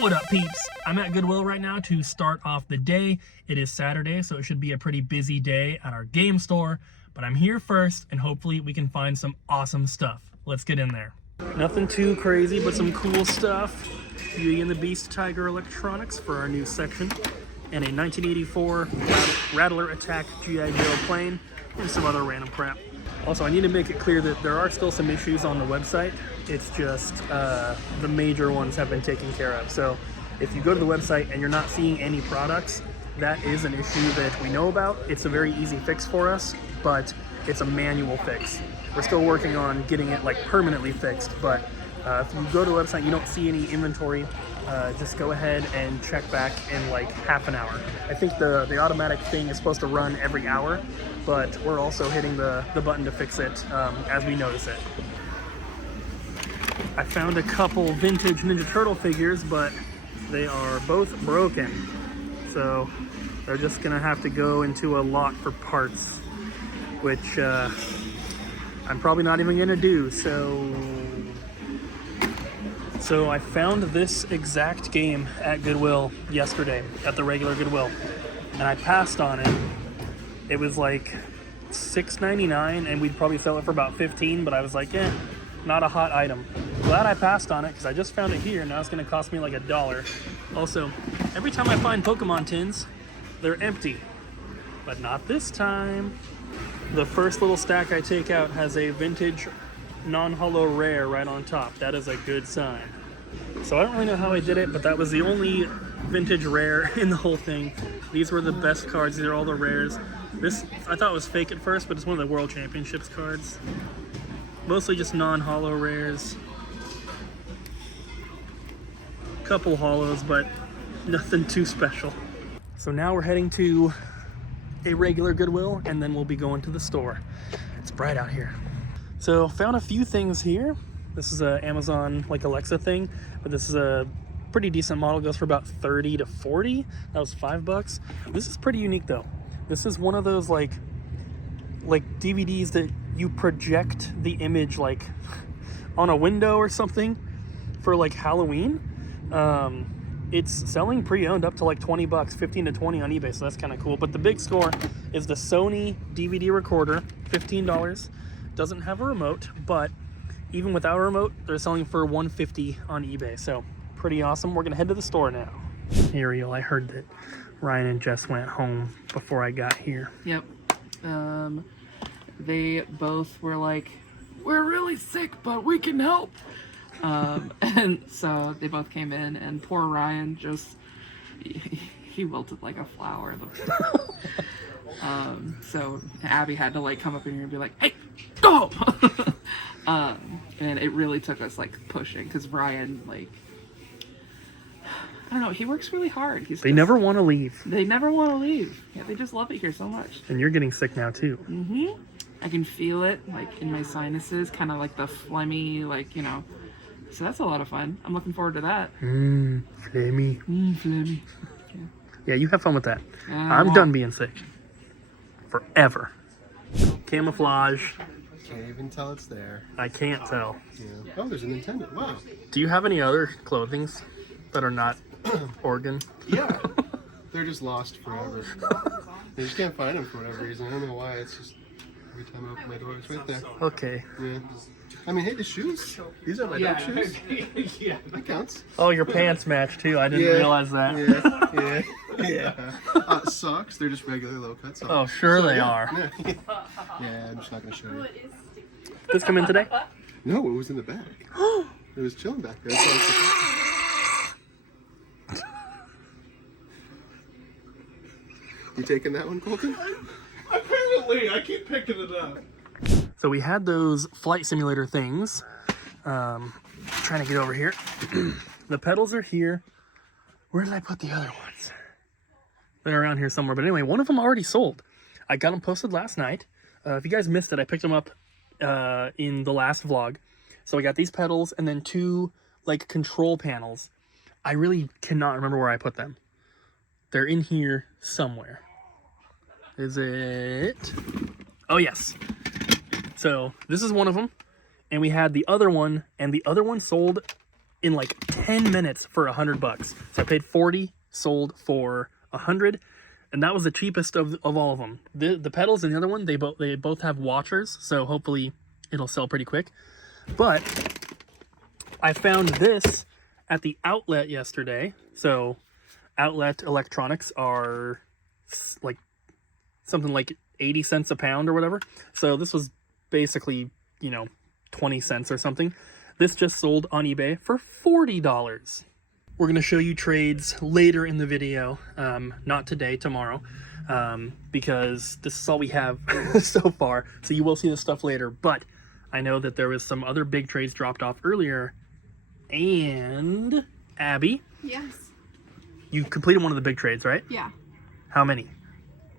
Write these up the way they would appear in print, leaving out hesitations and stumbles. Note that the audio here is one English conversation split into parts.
What up, peeps? I'm at Goodwill right now to start off the day. It is Saturday, so it should be a pretty busy day at our game store, but I'm here first and hopefully we can find some awesome stuff. Let's get in there. Nothing too crazy, but some cool stuff. Beauty and the Beast Tiger Electronics for our new section, and a 1984 Rattler Attack G.I. Joe plane, and some other random crap. Also, I need to make it clear that there are still some issues on the website. It's just the major ones have been taken care of. So if you go to the website and you're not seeing any products, that is an issue that we know about. It's a very easy fix for us, but it's a manual fix. We're still working on getting it like permanently fixed, but if you go to the website and you don't see any inventory, just go ahead and check back in like half an hour. I think the automatic thing is supposed to run every hour, but we're also hitting the button to fix it as we notice it. I found a couple vintage Ninja Turtle figures, but they are both broken. So they're just gonna have to go into a lot for parts, which I'm probably not even gonna do, So I found this exact game at Goodwill yesterday, at the regular Goodwill, and I passed on it. It was like $6.99, and we'd probably sell it for about $15, but I was like, not a hot item. Glad I passed on it, because I just found it here, and now it's gonna cost me like $1. Also, every time I find Pokemon tins, they're empty, but not this time. The first little stack I take out has a vintage non-hollow rare right on top. That is a good sign. So I don't really know how I did it, but that was the only vintage rare in the whole thing. These were the best cards. These are all the rares. This I thought was fake at first, but it's one of the World Championships cards. Mostly just non-hollow rares. Couple hollows, but nothing too special. So now we're heading to a regular Goodwill, and then we'll be going to the store. It's bright out here. So found a few things here. This is a Amazon like Alexa thing, but this is a pretty decent model. It goes for about 30 to 40. That was $5. This is pretty unique though. This is one of those like DVDs that you project the image like on a window or something for like Halloween. It's selling pre-owned up to like $20, 15 to 20 on eBay, so that's kind of cool. But the big score is the Sony DVD recorder, $15. Doesn't have a remote, but even without a remote, they're selling for $150 on eBay, so pretty awesome. We're gonna head to the store now. Ariel, I heard that Ryan and Jess went home before I got here. Yep. They both were like, we're really sick, but we can help. And so they both came in, and poor Ryan just, he wilted like a flower. So Abby had to like come up in here and be like, hey, go! And it really took us like pushing, because Ryan, like, I don't know, he works really hard. They never want to leave. They never want to leave. Yeah, they just love it here so much. And you're getting sick now too. Mm-hmm. I can feel it like in my sinuses, kind of like the phlegmy, like, you know. So that's a lot of fun. I'm looking forward to that. Phlegmy. Phlegmy. Yeah, you have fun with that. I'm done being sick. Forever. Camouflage. Can't even tell it's there. I can't tell. Yeah. Oh, there's a Nintendo. Wow. Do you have any other clothings that are not Oregon? Yeah. They're just lost forever. You just can't find them for whatever reason. I don't know why. It's just every time I open my door, it's right there. Okay. Yeah. I mean, hey, the shoes. These are my dog shoes. Yeah. That counts. Oh, your pants match too. I didn't realize that. Yeah. Socks. They're just regular low-cut socks. Oh, sure they are. Yeah, I'm just not going to show you. Did this come in today? No, it was in the bag. It was chilling back there. You taking that one, Colton? Apparently, I keep picking it up. So we had those flight simulator things. Trying to get over here. The pedals are here. Where did I put the other ones? They're around here somewhere. But anyway, one of them already sold. I got them posted last night. If you guys missed it, I picked them up in the last vlog. So I got these pedals and then two like control panels. I really cannot remember where I put them. They're in here somewhere. Is it? Oh, yes. So this is one of them. And we had the other one, and the other one sold in like 10 minutes for $100. So I paid 40, sold for 100, and that was the cheapest of all of them. The pedals and the other one, they both have washers, so hopefully it'll sell pretty quick. But I found this at the outlet yesterday. So outlet electronics are like something like 80 cents a pound or whatever. So this was basically, 20 cents or something. This just sold on eBay for $40. We're going to show you trades later in the video. Not today, tomorrow. Because this is all we have so far. So you will see this stuff later. But I know that there was some other big trades dropped off earlier. And Abby, Yes. you completed one of the big trades, right? Yeah. How many?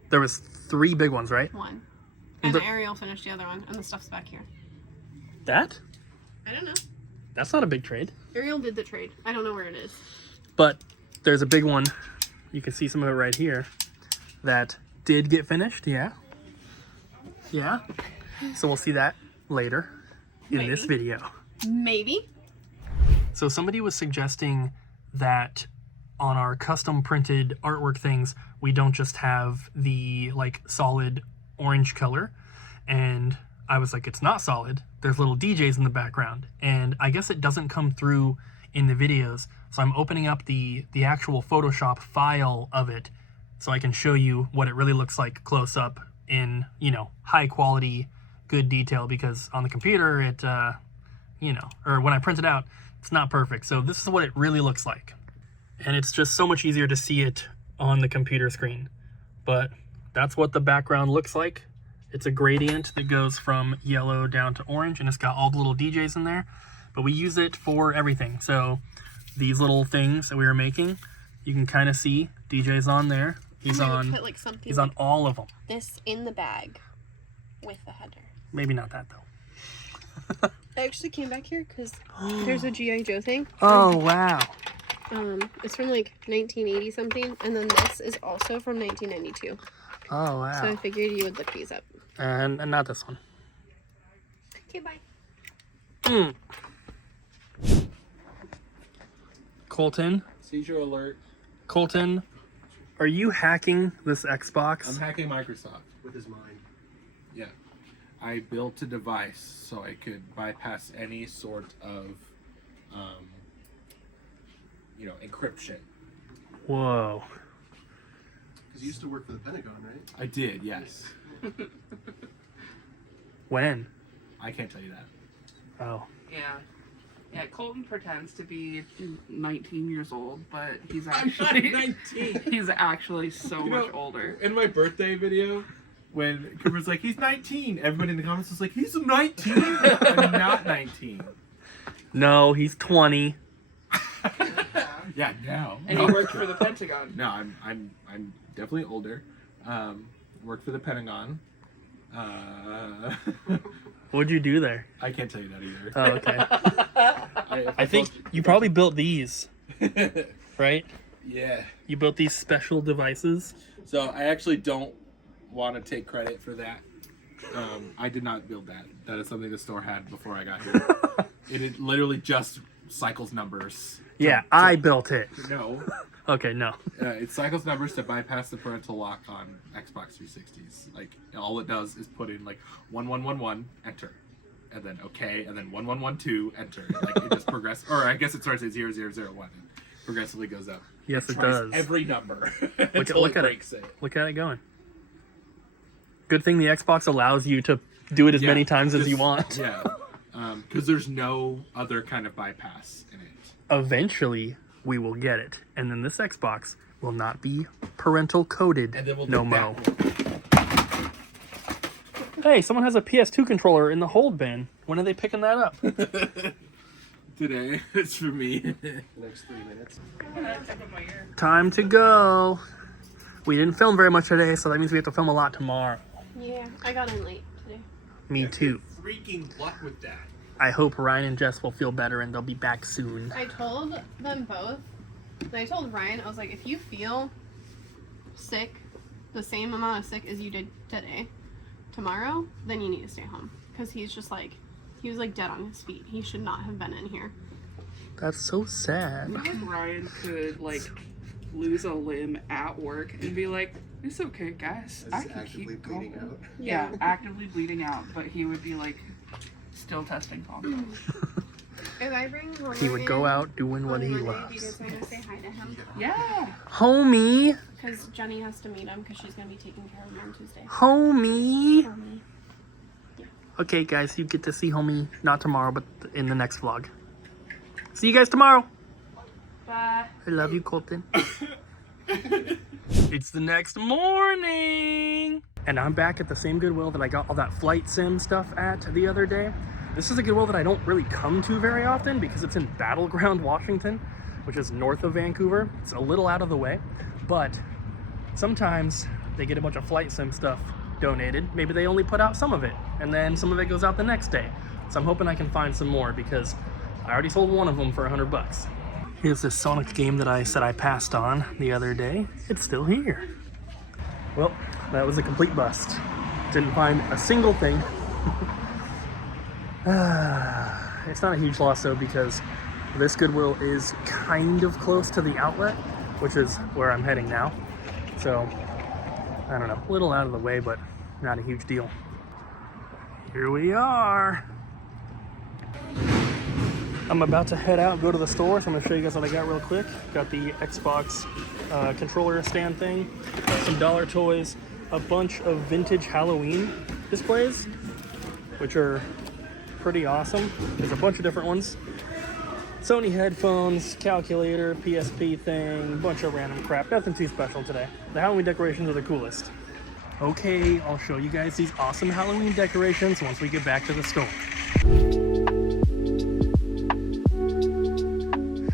There was 3 big ones, right? One. And The- Ariel finished the other one, and the stuff's back here. That? I don't know. That's not a big trade. Ariel did the trade. I don't know where it is. But there's a big one. You can see some of it right here that did get finished. Yeah. Yeah. So we'll see that later in this Maybe. video. Maybe. So somebody was suggesting that on our custom printed artwork things, we don't just have the like solid orange color. And I was like, it's not solid. There's little DJs in the background. And I guess it doesn't come through in the videos. So I'm opening up the actual Photoshop file of it so I can show you what it really looks like close up in, high quality, good detail, because on the computer it, or when I print it out, it's not perfect. So this is what it really looks like. And it's just so much easier to see it on the computer screen. But that's what the background looks like. It's a gradient that goes from yellow down to orange, and it's got all the little DJs in there. But we use it for everything. So these little things that we were making, you can kind of see DJ's on there. He's on, Put like something he's on all of them. this in the bag with the header. Maybe not that though. I actually came back here because there's a G.I. Joe thing. Oh, wow. It's from like 1980 something, and then this is also from 1992. Oh, wow. So I figured you would look these up. And not this one. Okay, bye. Colton, Seizure alert. Colton, are you hacking this Xbox? I'm hacking Microsoft. With his mind. Yeah. I built a device so I could bypass any sort of, encryption. Whoa. Because you used to work for the Pentagon, right? I did, yes. When? I can't tell you that. Oh. Yeah, Colton pretends to be 19 years old, but he's I'm actually not 19. he's actually so much older. In my birthday video, when Cooper's like, he's 19, everybody in the comments was like, he's 19? I'm not 19. No, he's 20. Yeah, now. And he worked for the Pentagon. No, I'm definitely older. Worked for the Pentagon. What'd you do there? I can't tell you that either. Oh, okay. I think you probably built these, right? Yeah. You built these special devices. So I actually don't want to take credit for that. I did not build that. That is something the store had before I got here. It literally just cycles numbers. Yeah, I built it. No. Okay, no. It cycles numbers to bypass the parental lock on Xbox 360s. Like, all it does is put in, 1111, enter. And then okay, and then 1112, enter. Like, it just progresses. Or I guess it starts at 0001 and progressively goes up. Yes, it tries does. every number. Look until at it. breaks it. Look at it going. Good thing the Xbox allows you to do it as many times as you want. Yeah. Because there's no other kind of bypass in it. Eventually, we will get it. And then this Xbox will not be parental coded And then we'll no do mo. that one. Hey, someone has a PS2 controller in the hold bin. When are they picking that up? Today, it's for me. The next 3 minutes. Time to go. We didn't film very much today, so that means we have to film a lot tomorrow. Yeah, I got in late today. Me too. Freaking luck with that. I hope Ryan and Jess will feel better and they'll be back soon. I told them both. I told Ryan, I was like, if you feel sick, the same amount of sick as you did today, tomorrow, then you need to stay home. Because he's just like, he was like dead on his feet. He should not have been in here. That's so sad. What if Ryan could like lose a limb at work and be like, "It's okay, guys. I can keep going." Out. Yeah, actively bleeding out, but he would be like still testing positive. If I bring Homer He would go in out doing what on he Monday, loves. do you guys want to say hi to him? Yeah. Homie! Because Jenny has to meet him because she's going to be taking care of him on Tuesday. Homie! Homie. Okay, guys, you get to see Homie not tomorrow, but in the next vlog. See you guys tomorrow! Bye. I love you, Colton. It's the next morning! And I'm back at the same Goodwill that I got all that flight sim stuff at the other day. This is a Goodwill that I don't really come to very often because it's in Battleground, Washington, which is north of Vancouver. It's a little out of the way, but sometimes they get a bunch of flight sim stuff donated. Maybe they only put out some of it, and then some of it goes out the next day. So I'm hoping I can find some more because I already sold one of them for $100. Here's this Sonic game that I said I passed on the other day. It's still here. Well, that was a complete bust. Didn't find a single thing. It's not a huge loss though because this Goodwill is kind of close to the outlet, which is where I'm heading now. So, I don't know, a little out of the way, but not a huge deal. Here we are. I'm about to head out, go to the store, so I'm gonna show you guys what I got real quick. Got the Xbox controller stand thing, some dollar toys, a bunch of vintage Halloween displays, which are pretty awesome. There's a bunch of different ones. Sony headphones, calculator, PSP thing, bunch of random crap. Nothing too special today. The Halloween decorations are the coolest. Okay, I'll show you guys these awesome Halloween decorations once we get back to the store.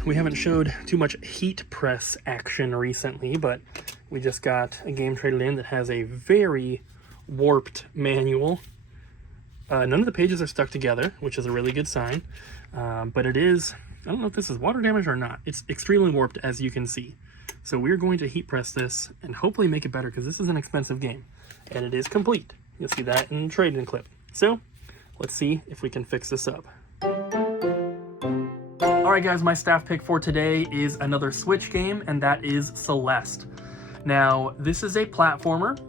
We haven't showed too much HeatPress action recently, but we just got a game traded in that has a very warped manual. None of the pages are stuck together, which is a really good sign. But it is, I don't know if this is water damage or not. It's extremely warped, as you can see. So we're going to heat press this and hopefully make it better because this is an expensive game. And it is complete. You'll see that in the trade-in clip. So let's see if we can fix this up. Alright guys, my staff pick for today is another Switch game, and that is Celeste. Now, this is a platformer,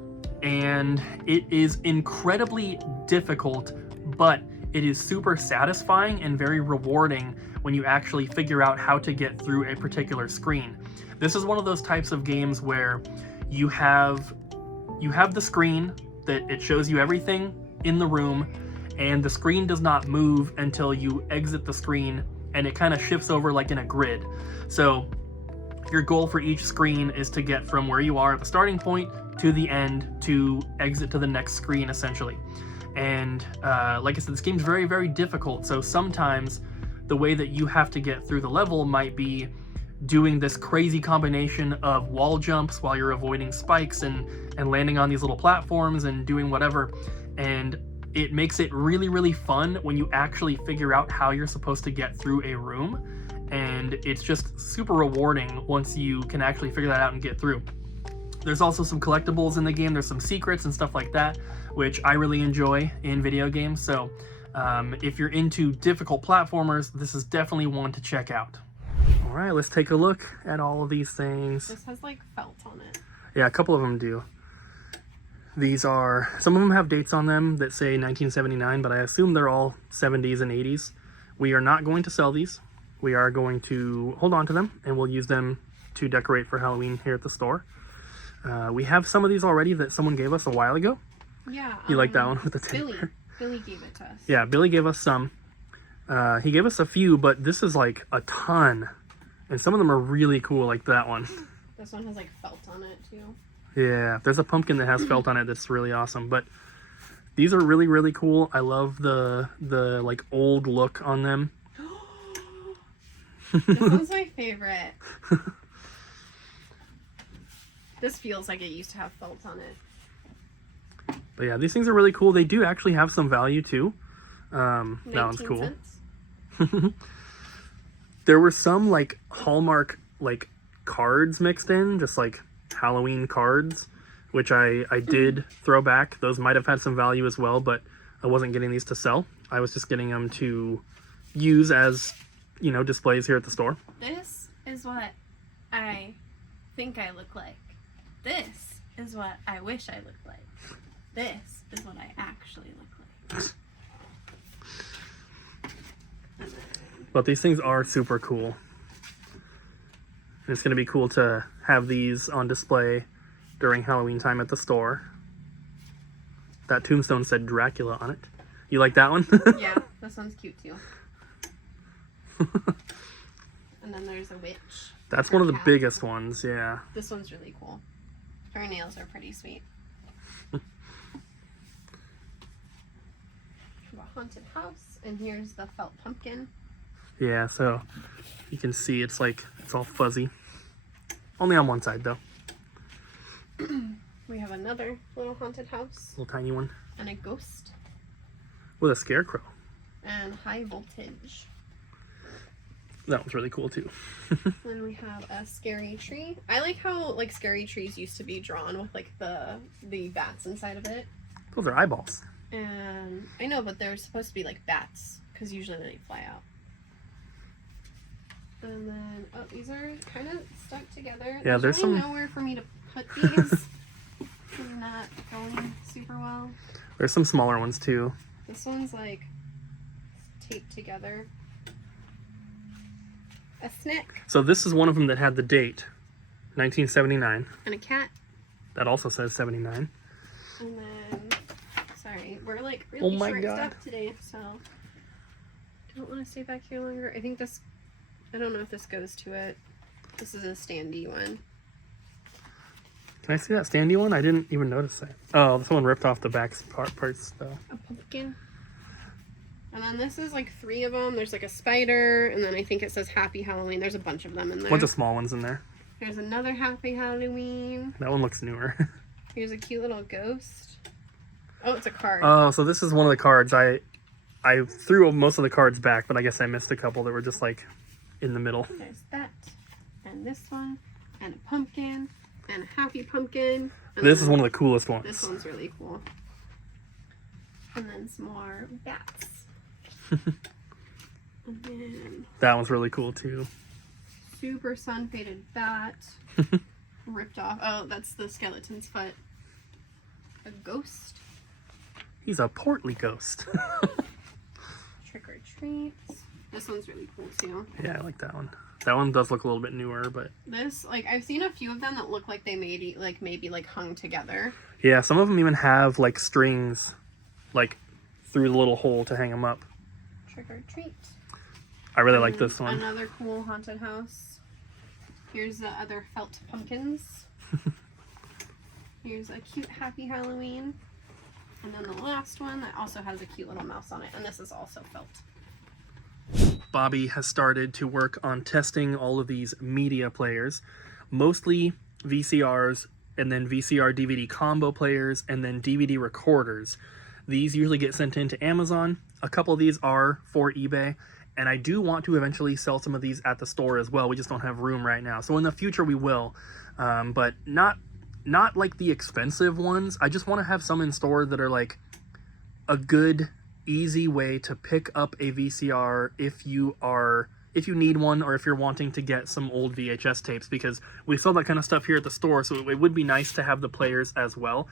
and it is incredibly difficult, but it is super satisfying and very rewarding when you actually figure out how to get through a particular screen. This is one of those types of games where you have the screen that it shows you everything in the room, and the screen does not move until you exit the screen, and it kind of shifts over like in a grid. So your goal for each screen is to get from where you are at the starting point to the end to exit to the next screen, essentially. And like I said, this game's very, very difficult. So sometimes the way that you have to get through the level might be doing this crazy combination of wall jumps while you're avoiding spikes and landing on these little platforms and doing whatever. And it makes it really, really fun when you actually figure out how you're supposed to get through a room. And it's just super rewarding once you can actually figure that out and get through. There's also some collectibles in the game. There's some secrets and stuff like that, which I really enjoy in video games. So if you're into difficult platformers, this is definitely one to check out. All right, let's take a look at all of these things. This has like felt on it. Yeah, a couple of them do. These are, some of them have dates on them that say 1979, but I assume they're all 70s and 80s. We are not going to sell these. We are going to hold on to them, and we'll use them to decorate for Halloween here at the store. We have some of these already that someone gave us a while ago. Yeah. You like that one with the teddy bear? Billy gave it to us. Yeah, Billy gave us some. He gave us a few, but this is like a ton. And some of them are really cool, like that one. This one has like felt on it too. Yeah, there's a pumpkin that has felt on it that's really awesome. But these are really, really cool. I love the like old look on them. This one's my favorite. This feels like it used to have felt on it. But yeah, these things are really cool. They do actually have some value too. That one's cool. Cents. There were some like Hallmark like cards mixed in, just like Halloween cards, which I did throw back. Those might have had some value as well, but I wasn't getting these to sell. I was just getting them to use as you know, displays here at the store. This is what I think I look like. This is what I wish I looked like. This is what I actually look like. But these things are super cool. And it's going to be cool to have these on display during Halloween time at the store. That tombstone said Dracula on it. You like that one? Yeah, this one's cute too. And then there's a witch. That's Her one of the cat. biggest ones, yeah. This one's really cool. Her nails are pretty sweet. A haunted house, and here's the felt pumpkin. Yeah, so you can see it's like, it's all fuzzy. Only on one side though. We have another little haunted house Little tiny one. and a ghost With a scarecrow. and high voltage. That one's really cool too. Then we have a scary tree. I like how like scary trees used to be drawn with like the bats inside of it. Those are eyeballs. And I know, but they're supposed to be like bats because usually they fly out. And then oh, these are kind of stuck together. Yeah, there's really some- nowhere for me to put these. They're not going super well. There's some smaller ones too. This one's like taped together. A snake So this is one of them that had the date, 1979. and a cat. That also says 79. And then, sorry, we're like really Oh my short God. staffed today, so don't want to stay back here longer. I think this, I don't know if this goes to it. This is a standee one. Can I see that standee one? I didn't even notice that. Oh, this one ripped off the back parts though. A pumpkin. And then this is like 3 of them. There's like a spider, and then I think it says Happy Halloween. There's a bunch of them in there. Bunch of small ones in there. There's another Happy Halloween. That one looks newer. Here's a cute little ghost. Oh, it's a card. Oh, so this is one of the cards. I threw most of the cards back, but I guess I missed a couple that were just like in the middle. There's that, and this one, and a pumpkin, and a happy pumpkin. And This is then one of the coolest ones. This one's really cool. And then some more bats. And then That one's really cool too. super sun faded bat. Ripped off. Oh, that's the skeleton's foot. A ghost. He's a portly ghost. Trick or treats. This one's really cool too. Yeah, I like that one. That one does look a little bit newer, but This, like, I've seen a few of them that look like they maybe hung together. yeah, some of them even have like strings, like through the little hole to hang them up. Trick or treat. I really like this one. Another cool haunted house. Here's the other felt pumpkins. Here's a cute Happy Halloween. And then the last one that also has a cute little mouse on it. And this is also felt. Bobby has started to work on testing all of these media players, mostly VCRs, and then VCR DVD combo players, and then DVD recorders. These usually get sent into Amazon. A couple of these are for eBay, and I do want to eventually sell some of these at the store as well. We just don't have room right now. So in the future we will, but not like the expensive ones. I just want to have some in store that are like a good, easy way to pick up a VCR if you need one, or if you're wanting to get some old VHS tapes, because we sell that kind of stuff here at the store, so it would be nice to have the players as well.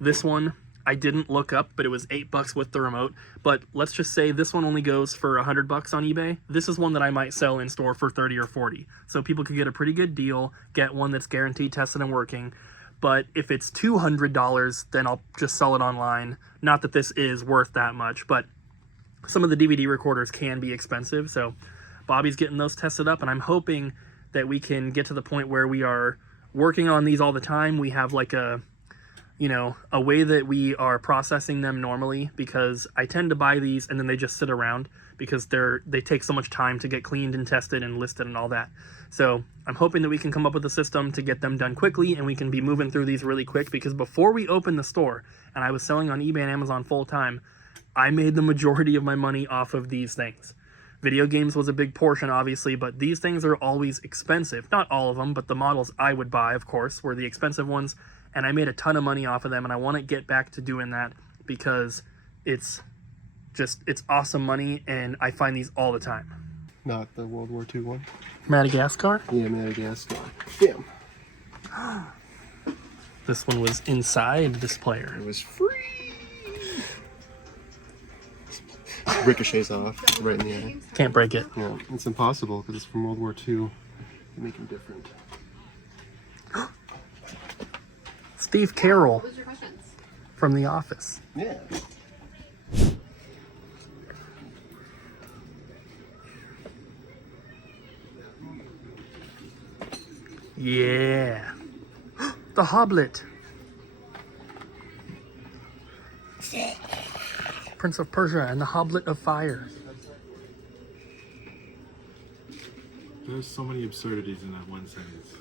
This one I didn't look up, but it was $8 with the remote. But let's just say this one only goes for $100 on eBay. This is one that I might sell in store for 30 or 40. So people could get a pretty good deal, get one that's guaranteed, tested, and working. But if it's $200, then I'll just sell it online. Not that this is worth that much, but some of the DVD recorders can be expensive. So Bobby's getting those tested up, and I'm hoping that we can get to the point where we are working on these all the time. We have like a way that we are processing them normally, because I tend to buy these and then they just sit around because they take so much time to get cleaned and tested and listed and all that. So I'm hoping that we can come up with a system to get them done quickly, and we can be moving through these really quick, because before we opened the store and I was selling on eBay and Amazon full time, I made the majority of my money off of these things. Video games was a big portion, obviously, but these things are always expensive. Not all of them, but the models I would buy, of course, were the expensive ones, and I made a ton of money off of them, and I want to get back to doing that because it's awesome money, and I find these all the time. not the World War II one. Madagascar? Yeah, Madagascar. Damn. This one was inside this player. It was free. Ricochets off right in the eye. Can't break it. Yeah, it's impossible because it's from World War II. They make them different. Steve Carroll What was your questions? from The Office. Yeah. Yeah. The Hoblet. Prince of Persia and the Hoblet of Fire. There's so many absurdities in that one sentence.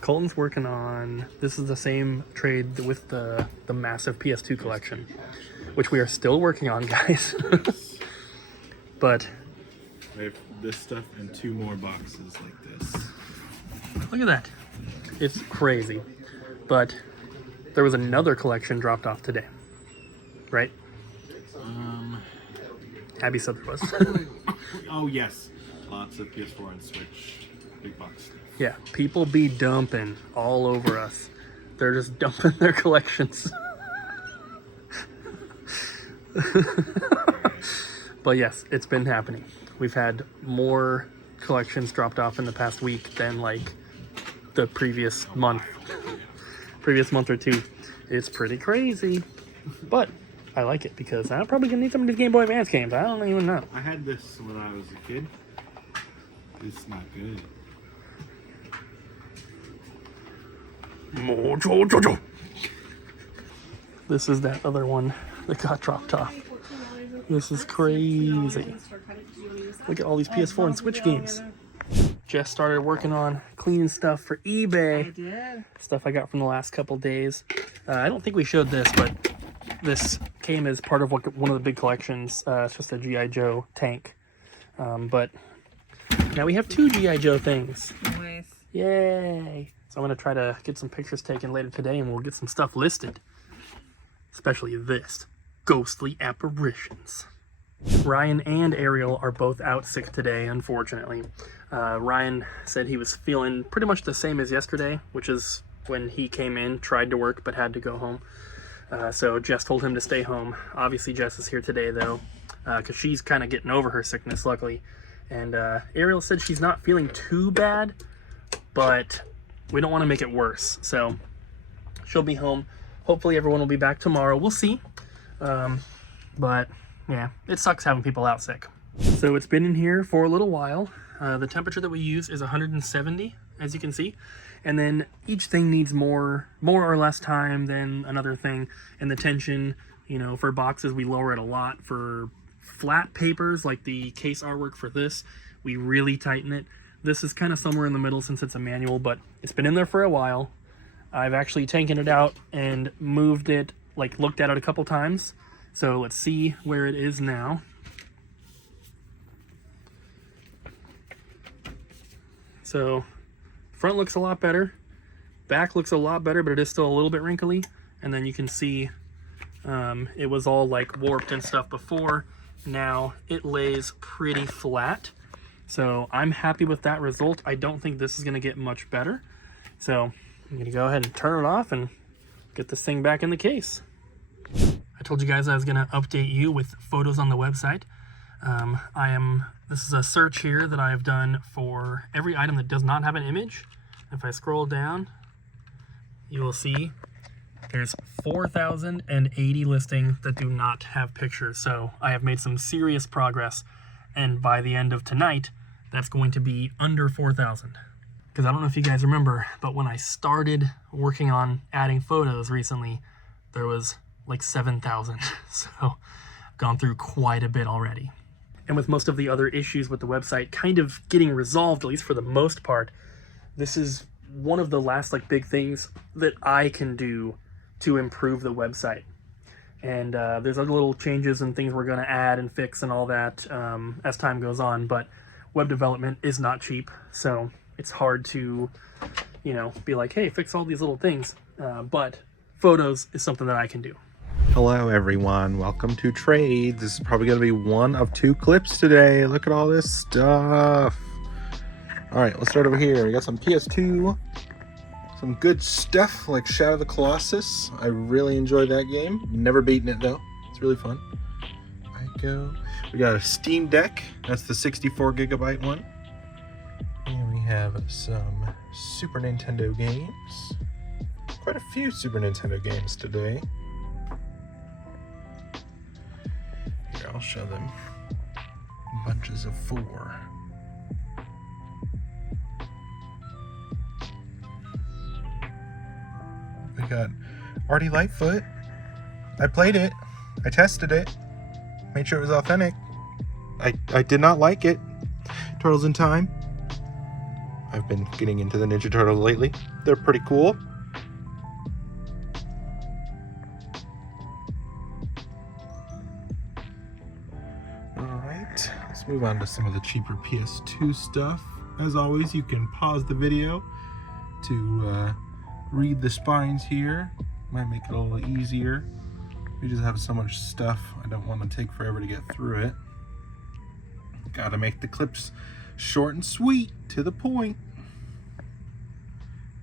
Colton's working on, this is the same trade with the massive PS2 collection, which we are still working on, guys. But I have this stuff and 2 more boxes like this. look at that. It's crazy. But there was another collection dropped off today, right? Abby said there was. Oh yes, lots of PS4 and Switch big box stuff. Yeah, people be dumping all over us. They're just dumping their collections. But yes, it's been happening. We've had more collections dropped off in the past week than like the previous month or two. It's pretty crazy. But I like it because I'm probably gonna need some of these Game Boy Advance games. I don't even know. I had this when I was a kid. It's not good. Mojo Jojo. This is that other one that got dropped off. This is crazy. Look at all these PS4 and Switch games. Jess started working on cleaning stuff for eBay. I did. Stuff I got from the last couple days. I don't think we showed this, but this came as part of one of the big collections. It's just a G.I. Joe tank. But now we have 2 G.I. Joe things. Nice. Yay! So I'm going to try to get some pictures taken later today and we'll get some stuff listed. Especially this. Ghostly Apparitions. Ryan and Ariel are both out sick today, unfortunately. Ryan said he was feeling pretty much the same as yesterday, which is when he came in, tried to work, but had to go home. So Jess told him to stay home. Obviously Jess is here today though, because she's kind of getting over her sickness, luckily. And Ariel said she's not feeling too bad, but we don't want to make it worse. So she'll be home. Hopefully everyone will be back tomorrow. We'll see. But yeah, it sucks having people out sick. So it's been in here for a little while. The temperature that we use is 170, as you can see. And then each thing needs more or less time than another thing. And the tension, you know, for boxes, we lower it a lot. For flat papers, like the case artwork for this, we really tighten it. This is kind of somewhere in the middle since it's a manual, but it's been in there for a while. I've actually taken it out and moved it, like looked at it a couple times. So let's see where it is now. So front looks a lot better. Back looks a lot better, but it is still a little bit wrinkly. And then you can see it was all like warped and stuff before. Now it lays pretty flat. So I'm happy with that result. I don't think this is going to get much better. So I'm going to go ahead and turn it off and get this thing back in the case. I told you guys I was going to update you with photos on the website. This is a search here that I've done for every item that does not have an image. If I scroll down, you will see there's 4,080 listings that do not have pictures. So I have made some serious progress. And by the end of tonight, that's going to be under 4,000. Because I don't know if you guys remember, but when I started working on adding photos recently, there was like 7,000. So I've gone through quite a bit already. And with most of the other issues with the website kind of getting resolved, at least for the most part, this is one of the last like big things that I can do to improve the website. And there's other little changes and things we're going to add and fix and all that as time goes on. But web development is not cheap, so it's hard to, you know, be like, hey, fix all these little things. But photos is something that I can do. Hello everyone, welcome to Trades. This is probably going to be one of 2 clips today. Look at all this stuff. Alright, let's start over here. We got some PS2, some good stuff like Shadow of the Colossus. I really enjoyed that game. Never beaten it though. It's really fun. We got a Steam Deck. That's the 64 gigabyte one. And we have some Super Nintendo games. Quite a few Super Nintendo games today. Here, I'll show them. Bunches of 4. We got Artie Lightfoot. I played it. I tested it. Made sure it was authentic. I did not like it. Turtles in Time. I've been getting into the Ninja Turtles lately. They're pretty cool. Alright, let's move on to some of the cheaper PS2 stuff. As always, you can pause the video to read the spines here. Might make it a little easier. We just have so much stuff, I don't want to take forever to get through it. Gotta make the clips short and sweet, to the point.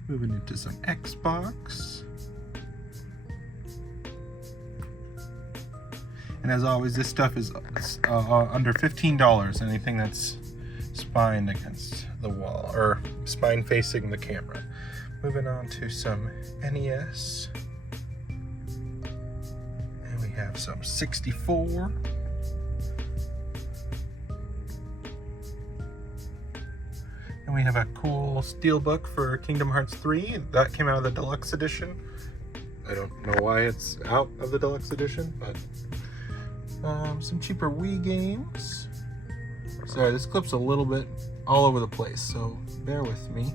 Moving into some Xbox. And as always, this stuff is under $15, anything that's spined against the wall, or spine facing the camera. Moving on to some NES. And we have some 64. And we have a cool steelbook for Kingdom Hearts 3. That came out of the deluxe edition. I don't know why it's out of the deluxe edition, but some cheaper Wii games. Sorry, this clip's a little bit all over the place, so bear with me.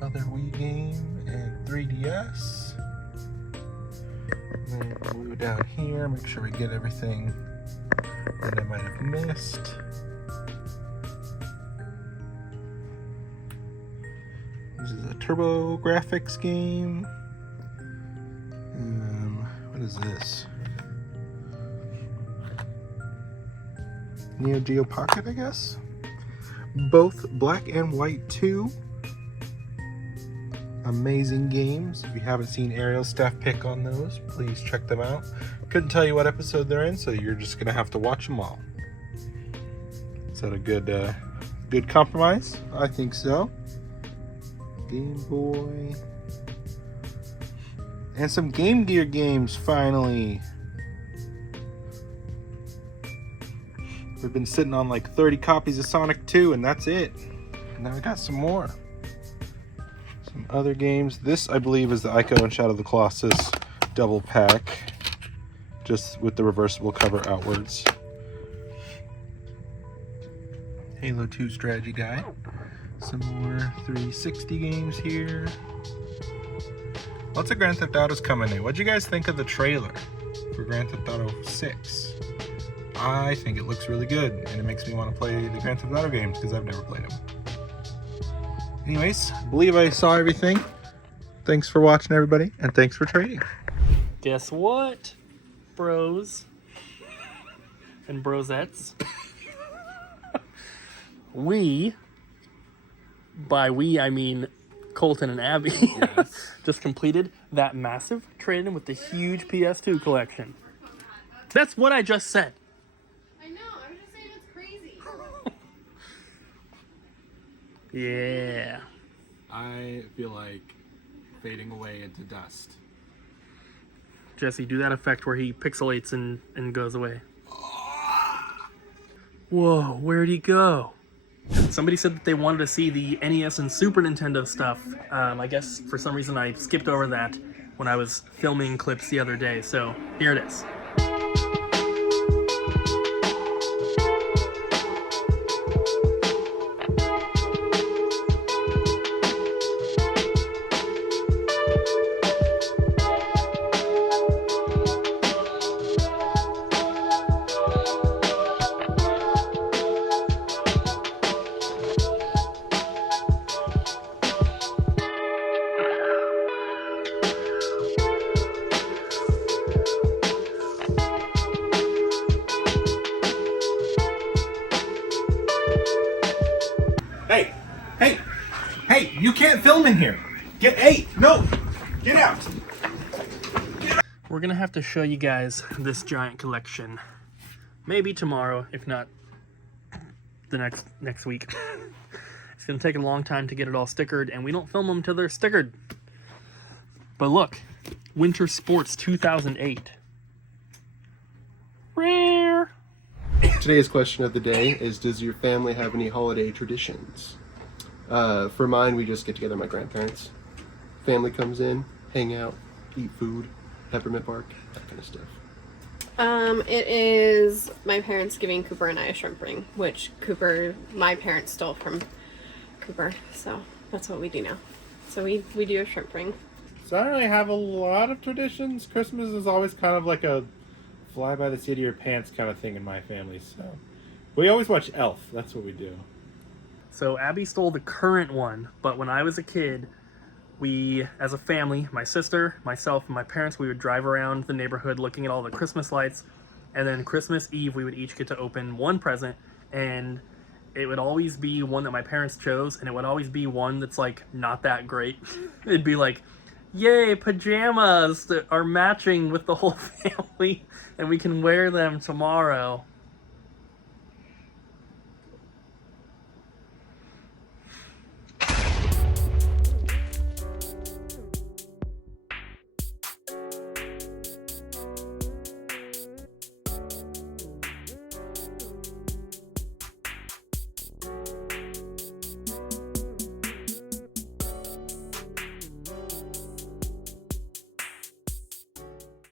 Another Wii game and 3DS. And then we'll move down here, make sure we get everything that I might have missed. This is a Turbo Graphics game. What is this? Neo Geo Pocket, I guess? Both Black and White 2. Amazing games. If you haven't seen Ariel's staff pick on those, please check them out. Couldn't tell you what episode they're in, so you're just gonna have to watch them all. Is that a good compromise? I think so. Game Boy. And some Game Gear games, finally. We've been sitting on like 30 copies of Sonic 2, and that's it. And now we got some more. Some other games. This, I believe, is the Ico and Shadow of the Colossus double pack. Just with the reversible cover outwards. Halo 2 strategy guide. Some more 360 games here. Lots of Grand Theft Auto's coming in. What'd you guys think of the trailer for Grand Theft Auto 6? I think it looks really good, and it makes me want to play the Grand Theft Auto games because I've never played them. Anyways, I believe I saw everything. Thanks for watching, everybody, and thanks for trading. Guess what, bros and brosettes? We, by we I mean Colton and Abby, Yes. just completed that massive trade-in with the huge PS2 collection. That's what I just said. I know. I was just saying it's crazy. Yeah. I feel like fading away into dust. Jesse, do that effect where he pixelates and goes away. Whoa, where'd he go? Somebody said that they wanted to see the NES and Super Nintendo stuff. I guess for some reason I skipped over that when I was filming clips the other day, so here it is. Hey! Hey, you can't film in here! No! Get out! We're gonna have to show you guys this giant collection. Maybe tomorrow, if not the next week. It's gonna take a long time to get it all stickered, and we don't film them till they're stickered. But look, Winter Sports 2008. Rare. Today's question of the day is, does your family have any holiday traditions? For mine, we just get together with my grandparents. Family comes in, hang out, eat food, peppermint bark, that kind of stuff. It is my parents giving Cooper and I a shrimp ring, which my parents stole from Cooper, so that's what we do now. So we do a shrimp ring. So I don't really have a lot of traditions. Christmas is always kind of like a fly by the seat of your pants kind of thing in my family, so we always watch Elf. That's what we do. So Abby stole the current one, but when I was a kid, we, as a family, my sister, myself, and my parents, we would drive around the neighborhood looking at all the Christmas lights, and then Christmas Eve, we would each get to open one present, and it would always be one that my parents chose, and it would always be one that's, like, not that great. It'd be like, yay, pajamas that are matching with the whole family, and we can wear them tomorrow.